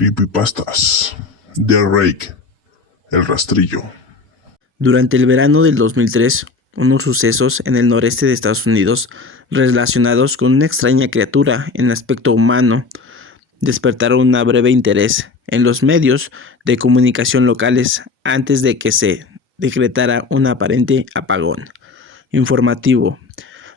Creepypastas. The Rake. El rastrillo. Durante el verano del 2003, unos sucesos en el noreste de Estados Unidos relacionados con una extraña criatura en aspecto humano despertaron un breve interés en los medios de comunicación locales antes de que se decretara un aparente apagón informativo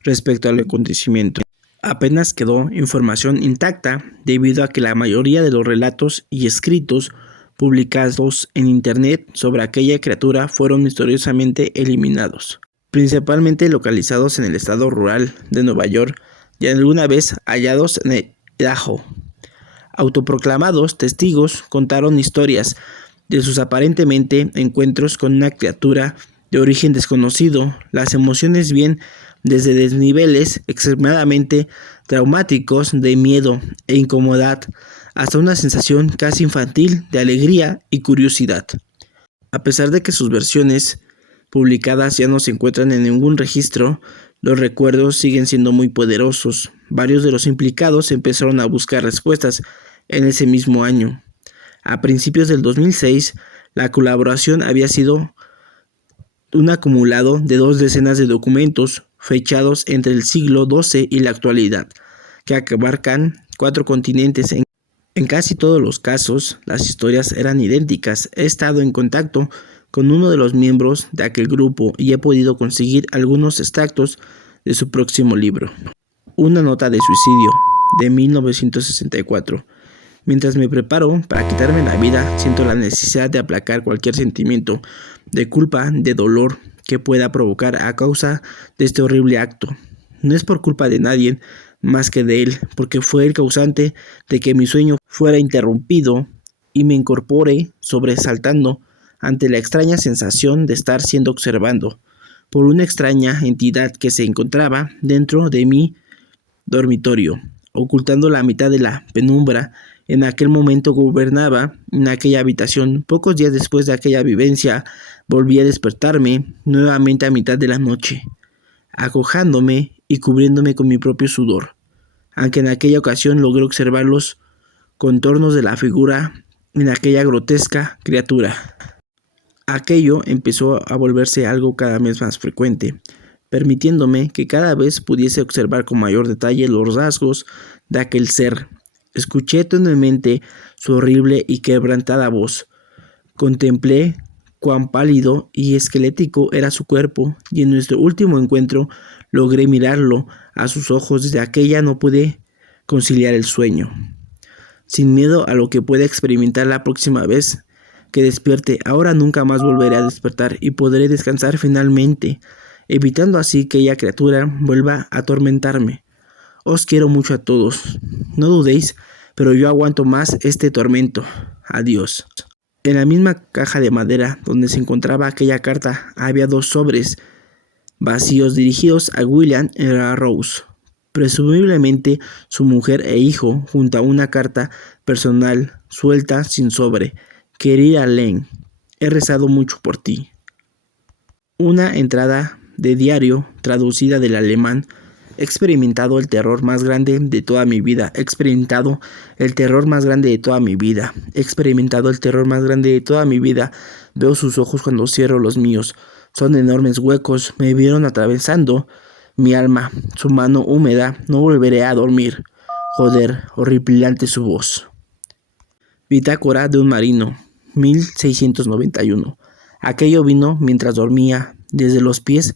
respecto al acontecimiento. Apenas quedó información intacta debido a que la mayoría de los relatos y escritos publicados en internet sobre aquella criatura fueron misteriosamente eliminados, principalmente localizados en el estado rural de Nueva York y alguna vez hallados en Idaho. Autoproclamados testigos contaron historias de sus aparentemente encuentros con una criatura de origen desconocido, las emociones bien desde desniveles extremadamente traumáticos de miedo e incomodidad hasta una sensación casi infantil de alegría y curiosidad. A pesar de que sus versiones publicadas ya no se encuentran en ningún registro, los recuerdos siguen siendo muy poderosos. Varios de los implicados empezaron a buscar respuestas en ese mismo año. A principios del 2006, la colaboración había sido un acumulado de 2 decenas de documentos fechados entre el siglo XII y la actualidad, que abarcan 4 continentes. En casi todos los casos, las historias eran idénticas. He estado en contacto con uno de los miembros de aquel grupo y he podido conseguir algunos extractos de su próximo libro. Una nota de suicidio, de 1964. Mientras me preparo para quitarme la vida, siento la necesidad de aplacar cualquier sentimiento de culpa, de dolor que pueda provocar a causa de este horrible acto. No es por culpa de nadie más que de él, porque fue el causante de que mi sueño fuera interrumpido y me incorpore sobresaltando ante la extraña sensación de estar siendo observado por una extraña entidad que se encontraba dentro de mi dormitorio, ocultando la mitad de la penumbra. En aquel momento gobernaba en aquella habitación. Pocos días después de aquella vivencia, volví a despertarme nuevamente a mitad de la noche, acojándome y cubriéndome con mi propio sudor, aunque en aquella ocasión logré observar los contornos de la figura en aquella grotesca criatura. Aquello empezó a volverse algo cada vez más frecuente, permitiéndome que cada vez pudiese observar con mayor detalle los rasgos de aquel ser. Escuché tenuemente su horrible y quebrantada voz. Contemplé cuán pálido y esquelético era su cuerpo, y en nuestro último encuentro logré mirarlo a sus ojos. Desde aquella no pude conciliar el sueño. Sin miedo a lo que pueda experimentar la próxima vez que despierte, ahora nunca más volveré a despertar y podré descansar finalmente, evitando así que aquella criatura vuelva a atormentarme. Os quiero mucho a todos. No dudéis, pero yo aguanto más este tormento. Adiós. En la misma caja de madera donde se encontraba aquella carta había 2 sobres vacíos dirigidos a William R. Rose, presumiblemente su mujer e hijo, junto a una carta personal suelta sin sobre. Querida Lane, he rezado mucho por ti. Una entrada de diario traducida del alemán. He experimentado el terror más grande de toda mi vida. He experimentado el terror más grande de toda mi vida. He experimentado el terror más grande de toda mi vida. Veo sus ojos cuando cierro los míos. Son enormes huecos. Me vieron atravesando mi alma. Su mano húmeda. No volveré a dormir. Joder, horripilante su voz. Bitácora de un marino, 1691. Aquello vino mientras dormía. Desde los pies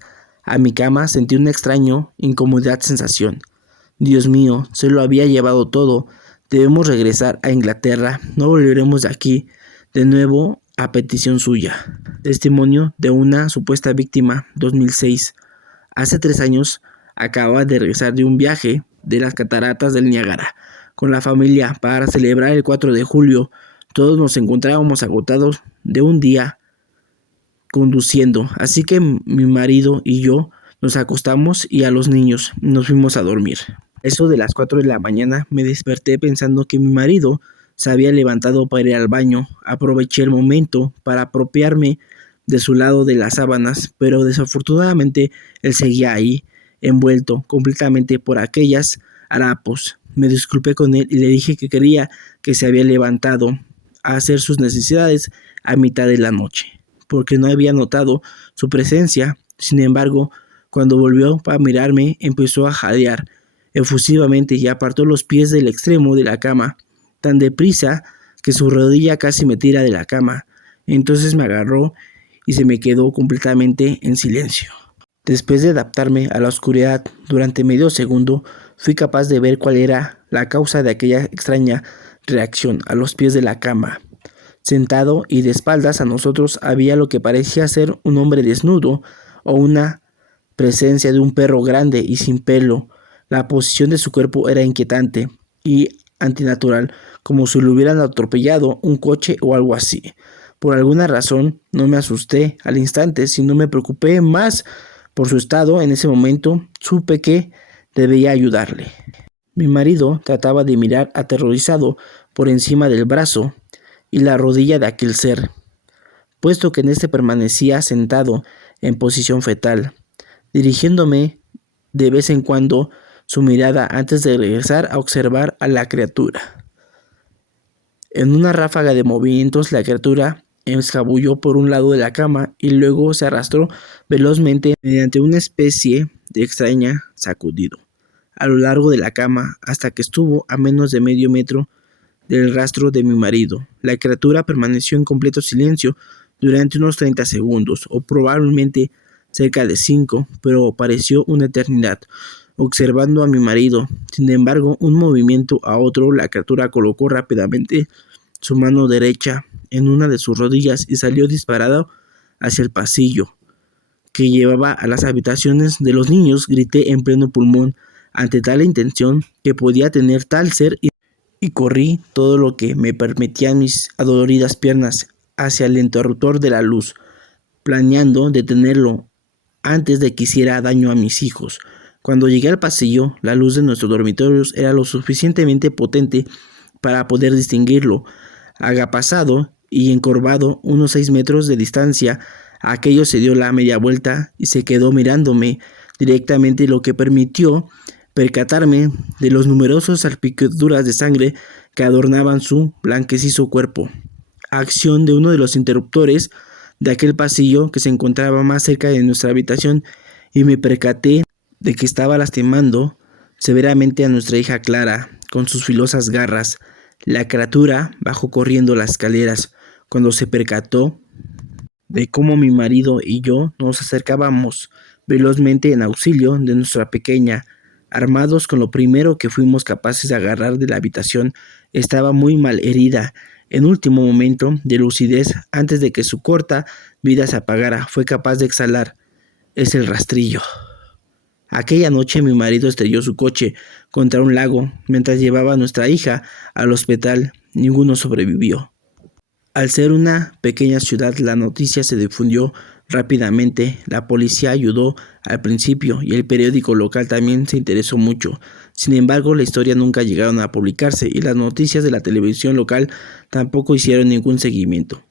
a mi cama sentí una extraña incomodidad sensación. Dios mío, se lo había llevado todo. Debemos regresar a Inglaterra. No volveremos de aquí de nuevo a petición suya. Testimonio de una supuesta víctima, 2006. Hace 3 años acababa de regresar de un viaje de las cataratas del Niágara con la familia para celebrar el 4 de julio. Todos nos encontrábamos agotados de un día conduciendo, así que mi marido y yo nos acostamos y a los niños nos fuimos a dormir. Eso de las 4 de la mañana me desperté pensando que mi marido se había levantado para ir al baño. Aproveché el momento para apropiarme de su lado de las sábanas, pero desafortunadamente él seguía ahí, envuelto completamente por aquellas harapos. Me disculpé con él y le dije que creía que se había levantado a hacer sus necesidades a mitad de la noche, porque no había notado su presencia. Sin embargo, cuando volvió para mirarme, empezó a jadear efusivamente y apartó los pies del extremo de la cama, tan deprisa que su rodilla casi me tira de la cama. Entonces me agarró y se me quedó completamente en silencio. Después de adaptarme a la oscuridad durante medio segundo, fui capaz de ver cuál era la causa de aquella extraña reacción. A los pies de la cama, sentado y de espaldas a nosotros, había lo que parecía ser un hombre desnudo o una presencia de un perro grande y sin pelo. La posición de su cuerpo era inquietante y antinatural, como si lo hubieran atropellado un coche o algo así. Por alguna razón no me asusté al instante, sino me preocupé más por su estado. En ese momento supe que debía ayudarle. Mi marido trataba de mirar aterrorizado por encima del brazo y la rodilla de aquel ser, puesto que en este permanecía sentado en posición fetal, dirigiéndome de vez en cuando su mirada antes de regresar a observar a la criatura. En una ráfaga de movimientos, la criatura escabulló por un lado de la cama y luego se arrastró velozmente mediante una especie de extraña sacudido a lo largo de la cama hasta que estuvo a menos de medio metro del rastro de mi marido. La criatura permaneció en completo silencio durante unos 30 segundos, o probablemente cerca de 5, pero pareció una eternidad, observando a mi marido. Sin embargo, un movimiento a otro, la criatura colocó rápidamente su mano derecha en una de sus rodillas y salió disparado hacia el pasillo que llevaba a las habitaciones de los niños. Grité en pleno pulmón ante tal intención que podía tener tal ser y corrí todo lo que me permitían mis adoloridas piernas hacia el interruptor de la luz, planeando detenerlo antes de que hiciera daño a mis hijos. Cuando llegué al pasillo, la luz de nuestros dormitorios era lo suficientemente potente para poder distinguirlo. Agapasado y encorvado unos 6 metros de distancia, aquello se dio la media vuelta y se quedó mirándome directamente, lo que permitió percatarme de los numerosos salpicaduras de sangre que adornaban su blanquecizo cuerpo. Acción de uno de los interruptores de aquel pasillo que se encontraba más cerca de nuestra habitación, y me percaté de que estaba lastimando severamente a nuestra hija Clara con sus filosas garras. La criatura bajó corriendo las escaleras cuando se percató de cómo mi marido y yo nos acercábamos velozmente en auxilio de nuestra pequeña. Armados con lo primero que fuimos capaces de agarrar de la habitación, estaba muy mal herida. En último momento de lucidez, antes de que su corta vida se apagara, fue capaz de exhalar: "Es el rastrillo". Aquella noche mi marido estrelló su coche contra un lago mientras llevaba a nuestra hija al hospital. Ninguno sobrevivió. Al ser una pequeña ciudad, la noticia se difundió rápidamente. La policía ayudó al principio y el periódico local también se interesó mucho. Sin embargo, la historia nunca llegaron a publicarse y las noticias de la televisión local tampoco hicieron ningún seguimiento.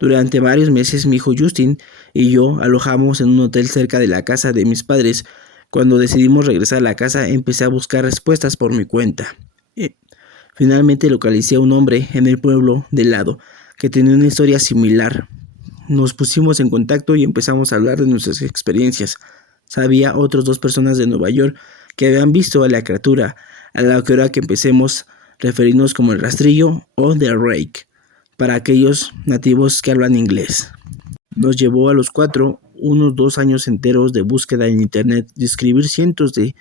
Durante varios meses mi hijo Justin y yo alojamos en un hotel cerca de la casa de mis padres. Cuando decidimos regresar a la casa, empecé a buscar respuestas por mi cuenta. Finalmente localicé a un hombre en el pueblo del lado que tenía una historia similar. Nos pusimos en contacto y empezamos a hablar de nuestras experiencias. Sabía otras 2 personas de Nueva York que habían visto a la criatura, a la que hora que empecemos a referirnos como el rastrillo o The Rake para aquellos nativos que hablan inglés. Nos llevó a los 4 unos 2 años enteros de búsqueda en internet y escribir cientos de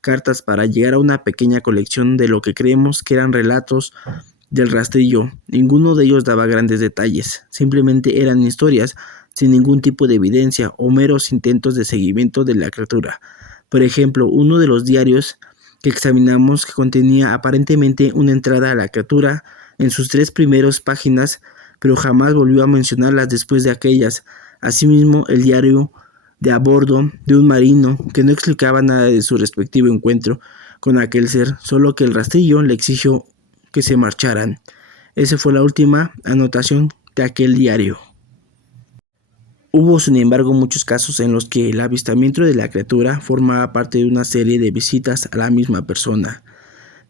cartas para llegar a una pequeña colección de lo que creemos que eran relatos del rastrillo. Ninguno de ellos daba grandes detalles, simplemente eran historias sin ningún tipo de evidencia o meros intentos de seguimiento de la criatura. Por ejemplo, uno de los diarios que examinamos, que contenía aparentemente una entrada a la criatura en sus 3 primeras páginas, pero jamás volvió a mencionarlas después de aquellas. Asimismo, el diario de a bordo de un marino que no explicaba nada de su respectivo encuentro con aquel ser, solo que el rastrillo le exigió que se marcharan. Esa fue la última anotación de aquel diario. Hubo, sin embargo, muchos casos en los que el avistamiento de la criatura formaba parte de una serie de visitas a la misma persona.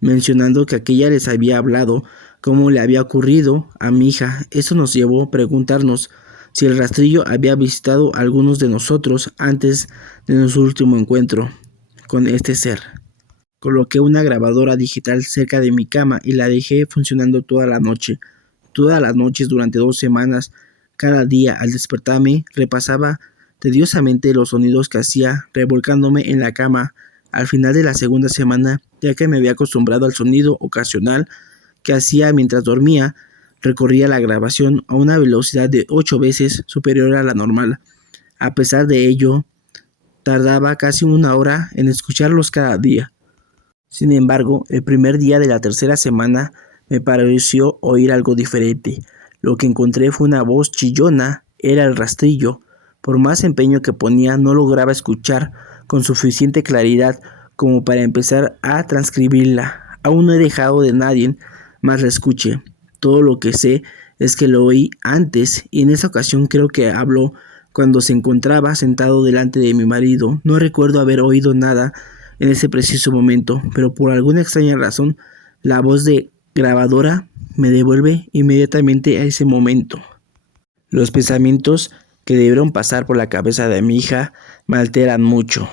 mencionando que aquella les había hablado cómo le había ocurrido a mi hija. Eso nos llevó a preguntarnos si el rastrillo había visitado a algunos de nosotros antes de nuestro último encuentro con este ser. Coloqué una grabadora digital cerca de mi cama y la dejé funcionando toda la noche. Todas las noches durante 2 semanas, cada día al despertarme, repasaba tediosamente los sonidos que hacía revolcándome en la cama. Al final de la segunda semana, ya que me había acostumbrado al sonido ocasional que hacía mientras dormía, recorría la grabación a una velocidad de 8 veces superior a la normal. A pesar de ello, tardaba casi 1 hora en escucharlos cada día. Sin embargo, el primer día de la tercera semana me pareció oír algo diferente. Lo que encontré fue una voz chillona, era el rastrillo. Por más empeño que ponía, no lograba escuchar con suficiente claridad como para empezar a transcribirla. Aún no he dejado de nadie más la escuche. Todo lo que sé es que lo oí antes y en esa ocasión creo que habló cuando se encontraba sentado delante de mi marido. No recuerdo haber oído nada en ese preciso momento, pero por alguna extraña razón la voz de grabadora me devuelve inmediatamente a ese momento. Los pensamientos que debieron pasar por la cabeza de mi hija me alteran mucho.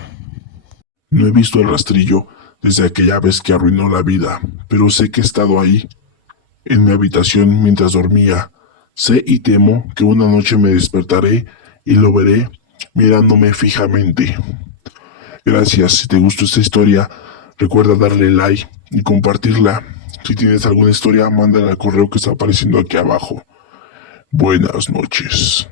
No he visto el rastrillo desde aquella vez que arruinó la vida, pero sé que he estado ahí, en mi habitación mientras dormía. Sé y temo que una noche me despertaré y lo veré mirándome fijamente. Gracias, si te gustó esta historia, recuerda darle like y compartirla. Si tienes alguna historia, mándala al correo que está apareciendo aquí abajo. Buenas noches.